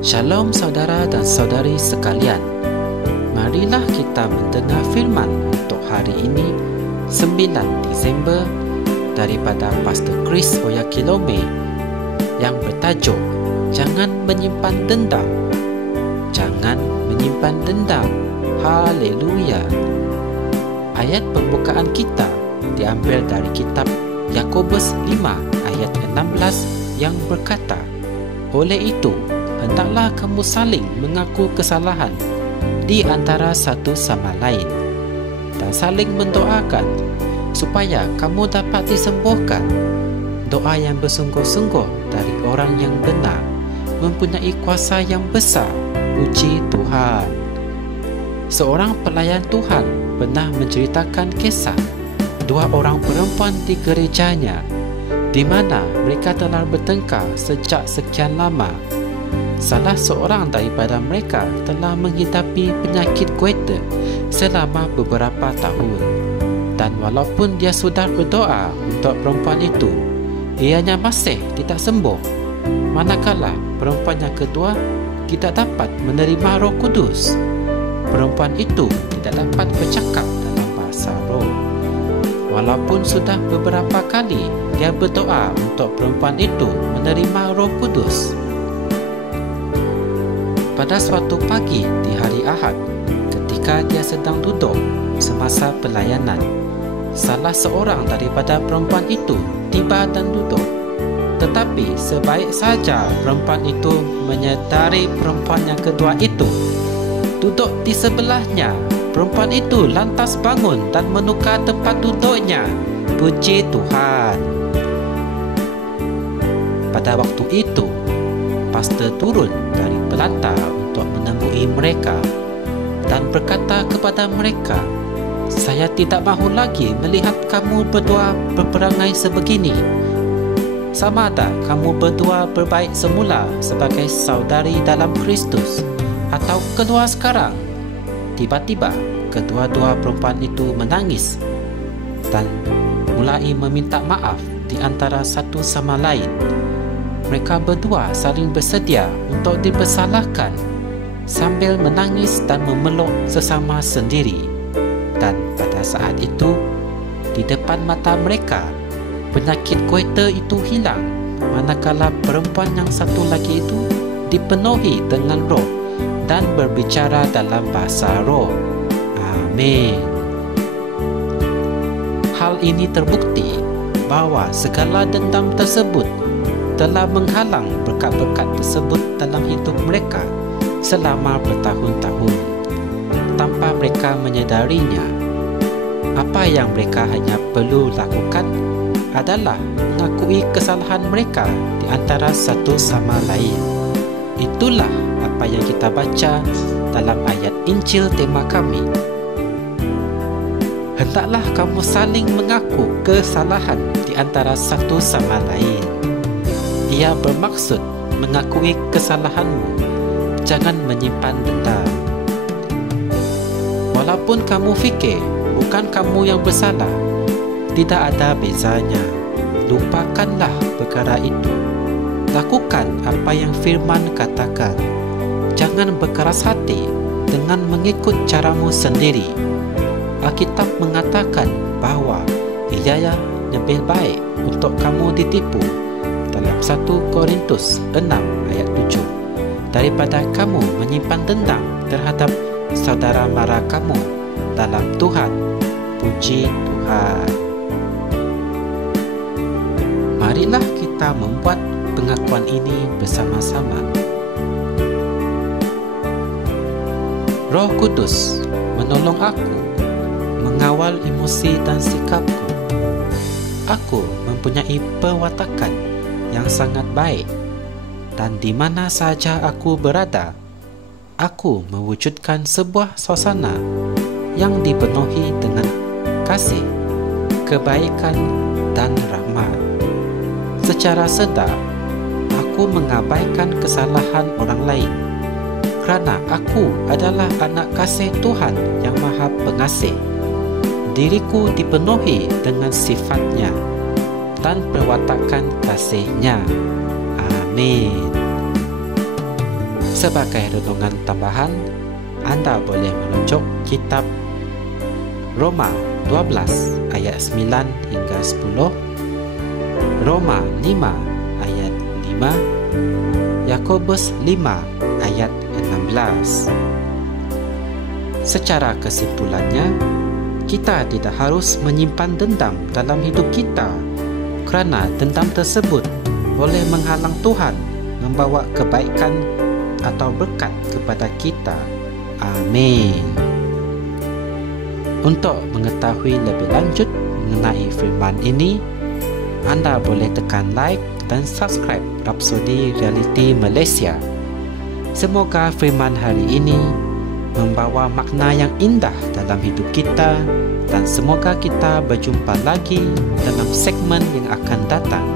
Shalom saudara dan saudari sekalian. Marilah kita mendengar firman untuk hari ini 9 Disember daripada Pastor Chris Oyakilome yang bertajuk Jangan Menyimpan Dendam. Jangan menyimpan dendam. Haleluya. Ayat pembukaan kita diambil dari kitab Yakobus 5 ayat 16 yang berkata, oleh itu, hendaklah kamu saling mengaku kesalahan di antara satu sama lain dan saling mendoakan supaya kamu dapat disembuhkan. Doa yang bersungguh-sungguh dari orang yang benar mempunyai kuasa yang besar. Puji Tuhan. Seorang pelayan Tuhan pernah menceritakan kisah dua orang perempuan di gerejanya di mana mereka telah bertengkar sejak sekian lama. Salah seorang daripada mereka telah menghidapi penyakit goiter selama beberapa tahun. Dan walaupun dia sudah berdoa untuk perempuan itu, ianya masih tidak sembuh. Manakala perempuan yang kedua tidak dapat menerima Roh Kudus. Perempuan itu tidak dapat bercakap dalam bahasa roh. Walaupun sudah beberapa kali dia berdoa untuk perempuan itu menerima Roh Kudus. Pada suatu pagi di hari Ahad, ketika dia sedang duduk semasa pelayanan, salah seorang daripada perempuan itu tiba dan duduk. Tetapi sebaik saja perempuan itu menyedari perempuan yang kedua itu duduk di sebelahnya, perempuan itu lantas bangun dan menukar tempat duduknya. Puji Tuhan. Pada waktu itu, pastor turun dari pelata untuk menemui mereka dan berkata kepada mereka, saya tidak mahu lagi melihat kamu berdua berperangai sebegini. Sama ada kamu berdua berbaik semula sebagai saudari dalam Kristus atau kedua sekarang. Tiba-tiba kedua-dua perempuan itu menangis dan mulai meminta maaf di antara satu sama lain. Mereka berdua saling bersedia untuk dipersalahkan sambil menangis dan memeluk sesama sendiri. Dan pada saat itu, di depan mata mereka, penyakit goiter itu hilang, manakala perempuan yang satu lagi itu dipenuhi dengan roh dan berbicara dalam bahasa roh. Amin. Hal ini terbukti bahawa segala dendam tersebut telah menghalang berkat-berkat tersebut dalam hidup mereka selama bertahun-tahun tanpa mereka menyedarinya. Apa yang mereka hanya perlu lakukan adalah mengakui kesalahan mereka di antara satu sama lain. Itulah apa yang kita baca dalam ayat Injil tema kami. Hendaklah kamu saling mengaku kesalahan di antara satu sama lain. Ia bermaksud mengakui kesalahanmu. Jangan menyimpan dendam. Walaupun kamu fikir bukan kamu yang bersalah, tidak ada bezanya. Lupakanlah perkara itu. Lakukan apa yang firman katakan. Jangan berkeras hati dengan mengikut caramu sendiri. Alkitab mengatakan bahawa ia lebih baik untuk kamu ditipu dalam 1 Korintus 6 ayat 7 daripada kamu menyimpan dendam terhadap saudara mara kamu dalam Tuhan. Puji Tuhan. Marilah kita membuat pengakuan ini bersama-sama. Roh Kudus menolong aku mengawal emosi dan sikapku. Aku mempunyai perwatakan yang sangat baik, dan di mana sahaja aku berada, aku mewujudkan sebuah suasana yang dipenuhi dengan kasih, kebaikan dan rahmat. Secara sedar, aku mengabaikan kesalahan orang lain kerana aku adalah anak kasih Tuhan yang Maha Pengasih. Diriku dipenuhi dengan sifat-Nya dan perwatakan kasih-Nya. Amin. Sebagai renungan tambahan, anda boleh merujuk kitab Roma 12 ayat 9 hingga 10, Roma 5 ayat 5, Yakobus 5 ayat 16. Secara kesimpulannya, kita tidak harus menyimpan dendam dalam hidup kita, kerana dendam tersebut boleh menghalang Tuhan membawa kebaikan atau berkat kepada kita. Amin. Untuk mengetahui lebih lanjut mengenai firman ini, anda boleh tekan like dan subscribe Rhapsody Reality Malaysia. Semoga firman hari ini membawa makna yang indah dalam hidup kita, dan semoga kita berjumpa lagi dalam segmen yang akan datang.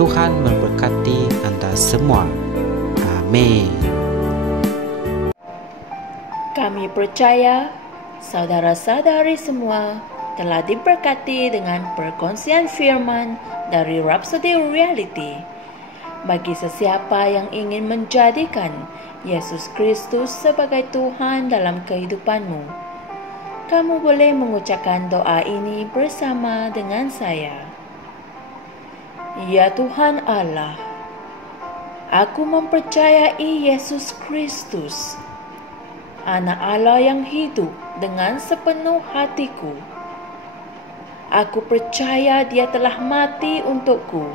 Tuhan memberkati anda semua. Amin. Kami percaya saudara-saudari semua telah diberkati dengan perkongsian firman dari Rhapsody Reality. Bagi sesiapa yang ingin menjadikan Yesus Kristus sebagai Tuhan dalam kehidupanmu, kamu boleh mengucapkan doa ini bersama dengan saya. Ya Tuhan Allah, aku mempercayai Yesus Kristus, Anak Allah yang hidup dengan sepenuh hatiku. Aku percaya Dia telah mati untukku,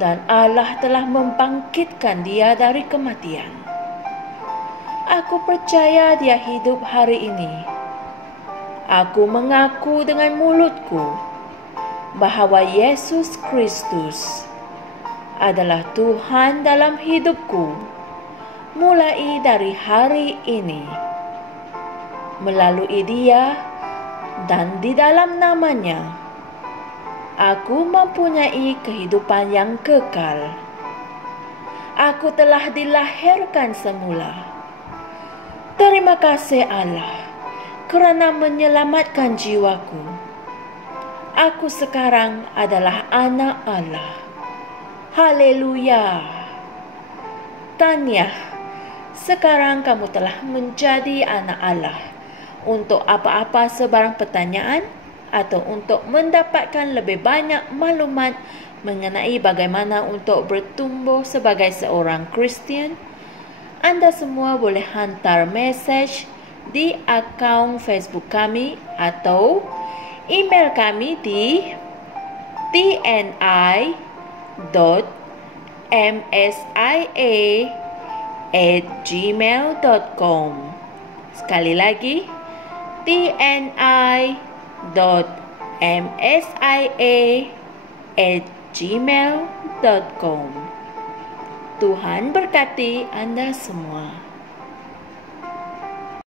dan Allah telah membangkitkan Dia dari kematian. Aku percaya Dia hidup hari ini. Aku mengaku dengan mulutku bahawa Yesus Kristus adalah Tuhan dalam hidupku mulai dari hari ini. Melalui Dia dan di dalam nama-Nya, aku mempunyai kehidupan yang kekal. Aku telah dilahirkan semula. Terima kasih Allah kerana menyelamatkan jiwaku. Aku sekarang adalah anak Allah. Haleluya. Tahniah, sekarang kamu telah menjadi anak Allah. Untuk apa-apa sebarang pertanyaan atau untuk mendapatkan lebih banyak maklumat mengenai bagaimana untuk bertumbuh sebagai seorang Kristian, anda semua boleh hantar mesej di akaun Facebook kami atau email kami di tni.msia@gmail.com. Sekali lagi, tni.msia@gmail.com. Tuhan berkati anda semua.